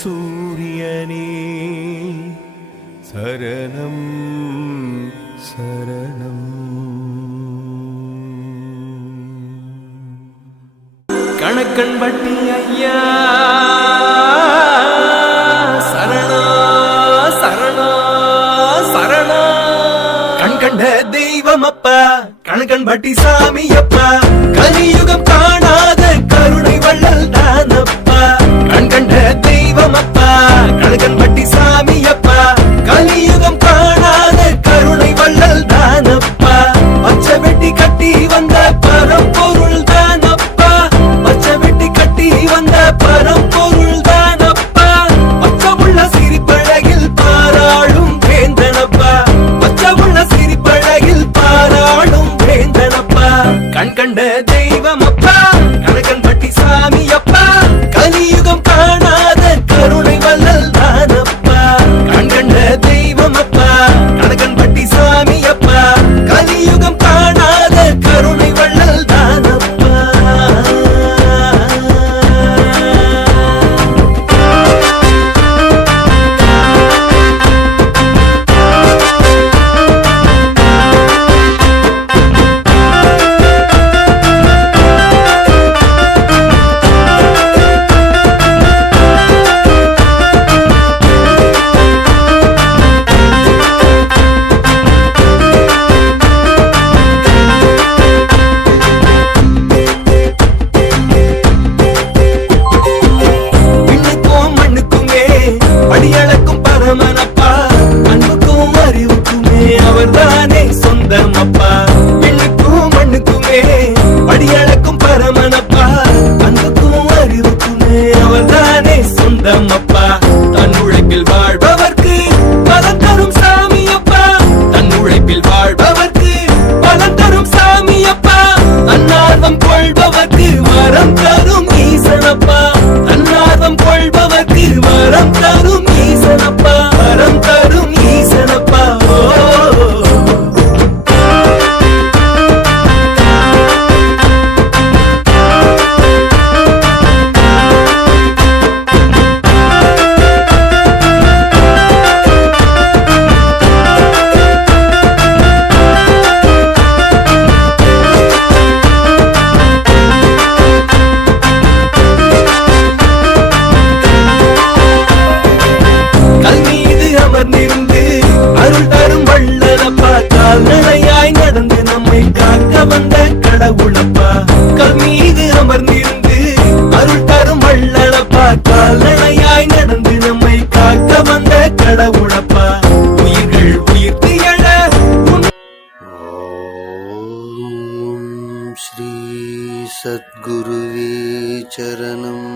சூரியனே சரணம் சரணம். கணக்கன் பட்டி ஐயா சரணா சரணா சரணா. கண்கண்ட தெய்வம் அப்பா கணக்கன் பட்டி சாமி அப்பா, கலியுகம் காணாத கருணை வள்ளல் தானப்பா. கண்கண்ட தெய்வம் அப்பா கணக்கன் பட்டி சாமி அப்பா, கலியுகம் காணாத கருணை வள்ளல் தானப்பா. பச்சை வெட்டி கட்டி வந்த பரம்பொருள் தானப்பா, பச்சை வெட்டி கட்டி வந்த பரம்பொருள் தானப்பா. பச்சமுள்ள சிரிப்பழகில் பாராளும் வேந்தனப்பா, பச்சமுள்ள சிரிப்பழகில் பாராளும் வேந்தனப்பா. கண்கண்ட தெய்வம் அப்பா கணக்கன் பட்டி சாமி அப்பா, கலியுகம் காணாத கருணை வள்ளல் தானப்பா. கண்கண்ட தெய்வம் அப்பா கணக்கன் பட்டி சாமி அப்பா, கலியுகம் காணாத கருணை வள்ளல் தானப்பா. படியளக்கும் பரமனப்பா, அன்புக்கும் அறிவுக்குமே அவர்தானே சொந்தமப்பா. விண்ணுக்கும் மண்ணுக்குமே படியளக்கும் பரமனப்பா, அன்புக்கும் அறிவுக்குமே அவர்தானே சொந்தமப்பா. தன் உழைப்பில் வாழ்பவர்க்கு பலன் தரும் சாமியப்பா, தன் உழைப்பில் வாழ்பவர்க்கு பலன் தரும் சாமியப்பா. தன்னார்வம் கொள்பவர்க்கு வரம் தரும் ஈசனப்பா, தன்னார்வம் கொள்பவர்க்கு வரம் தரும் ஈசனப்பா, வரம் தரும் ஈசனப்பா. அமர்ந்திருந்து அருள் தரும் வள்ளலப்பா, கால்நடையாய் நடந்து நம்மை காக்க வந்த கடவுளப்பா. கல் மீது அமர்ந்திருந்து அருள் தரும் வள்ளலப்பா, கால்நடையாய் நடந்து நம்மை காக்க வந்த கடவுளப்பா. உயிர்கள் உயிர்த்து எழ ஓம் ஸ்ரீ சத்குருவே சரணம்.